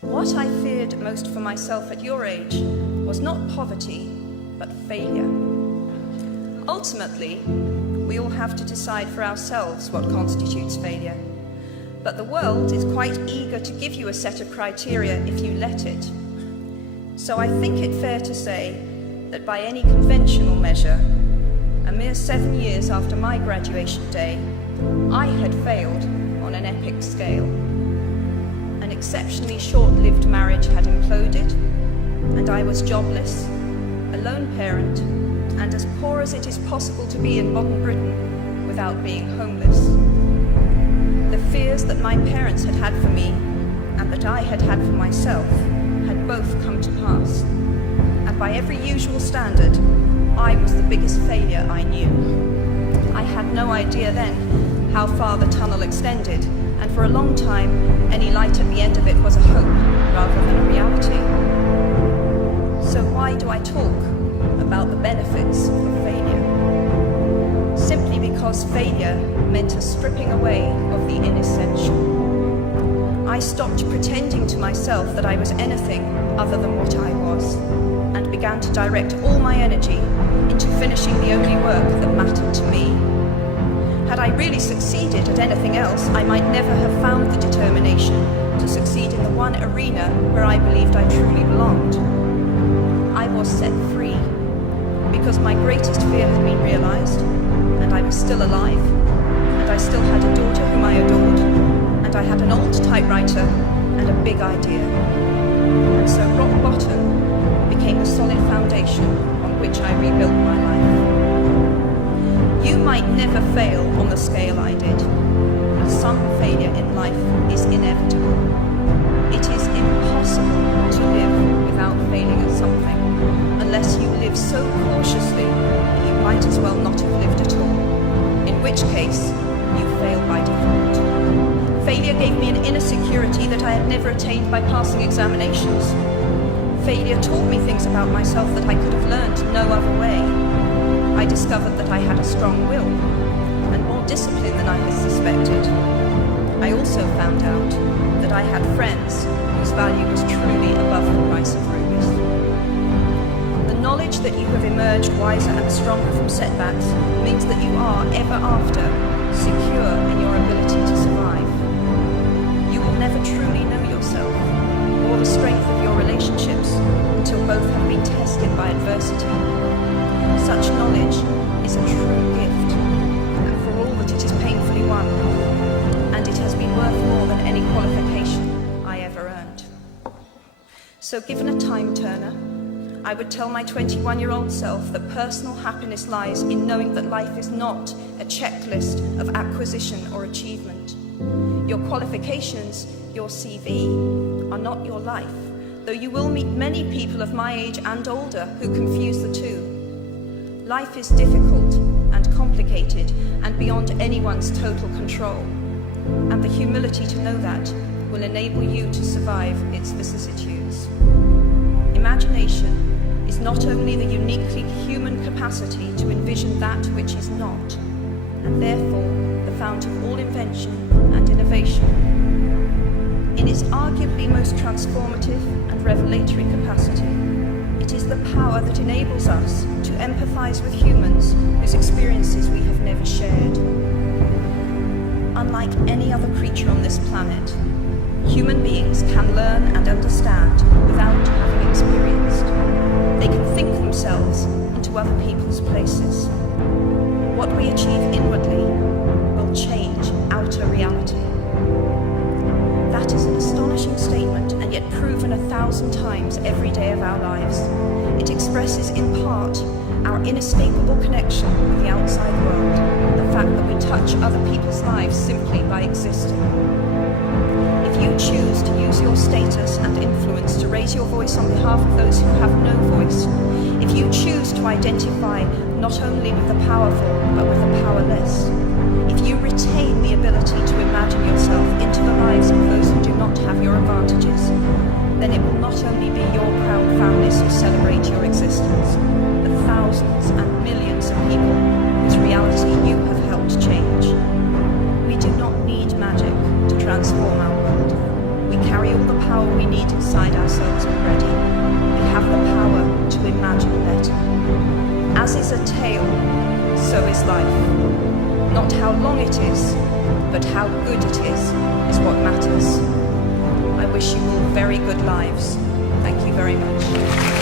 What I feared most for myself at your age was not poverty, but failure. Ultimately, we all have to decide for ourselves what constitutes failure. But the world is quite eager to give you a set of criteria if you let it. So I think it fair to say that by any conventional measure, a mere 7 years after my graduation day, I had failed on an epic scale. An exceptionally short-lived marriage had imploded, and I was jobless, a lone parent, and as poor as it is possible to be in modern Britain without being homeless. The fears that my parents had had for me and that I had had for myself had both come to pass. And by every usual standard, I was the biggest failure I knew. I had no idea then how far the tunnel extended, and for a long time, any light at the end of it was a hope rather than a reality. So why do I talk about the benefits of failure? Simply because failure meant a stripping away of the inessential. I stopped pretending to myself that I was anything other than what I was, and began to direct all my energy into finishing the only work that mattered to me. Had I really succeeded at anything else, I might never have found the determination to succeed in the one arena where I believed I truly belonged. I was set free because my greatest fear had been realized, and I was still alive, and I still had a daughter whom I adored, and I had an old typewriter and a big idea. And so rock bottom became the solid foundation on which I rebuilt my life. You might never fail on the scale I did, but some failure in life is inevitable. It is impossible to live without failing at something, unless you live so cautiously that you might as well not have lived at all, in which case you fail by default. Failure gave me an inner security that I had never attained by passing examinations. Failure taught me things about myself that I could have learned no other way. I discovered that I had a strong will, and more discipline than I had suspected. I also found out that I had friends whose value was truly above the price of rubies. The knowledge that you have emerged wiser and stronger from setbacks means that you are, ever after, secure in your ability to survive. You will never truly know yourself, or the strength of your relationships, until both have been tested by adversity. Such knowledge is a true gift, and for all that it is painfully won, and it has been worth more than any qualification I ever earned. So given a time turner, I would tell my 21-year-old self that personal happiness lies in knowing that life is not a checklist of acquisition or achievement. Your qualifications, your CV, are not your life, though you will meet many people of my age and older who confuse the two. Life is difficult and complicated and beyond anyone's total control, and the humility to know that will enable you to survive its vicissitudes. Imagination is not only the uniquely human capacity to envision that which is not, and therefore the fount of all invention and innovation. In its arguably most transformative and revelatory capacity, it is the power that enables us to empathize with humans whose experiences we have never shared. Unlike any other creature on this planet, human beings can learn and understand without having experienced. They can think themselves into other people's places. What we achieve inwardly will change outer reality. That is an astonishing statement, and yet proven 1,000 times every day of our lives. It expresses in part our inescapable connection with the outside world, the fact that we touch other people's lives simply by existing. If you choose to use your status and influence to raise your voice on behalf of those who have no voice, if you choose to identify not only with the powerful but with the powerless, if you retain the ability to imagine yourself into the lives of those who do not have your advantages, then it will not only be your proud families who celebrate your existence, but thousands and millions of people whose reality you have helped change. We do not need magic to transform our world. We carry all the power we need imagine better. As is a tale, so is life. Not how long it is, but how good it is what matters. I wish you all very good lives. Thank you very much.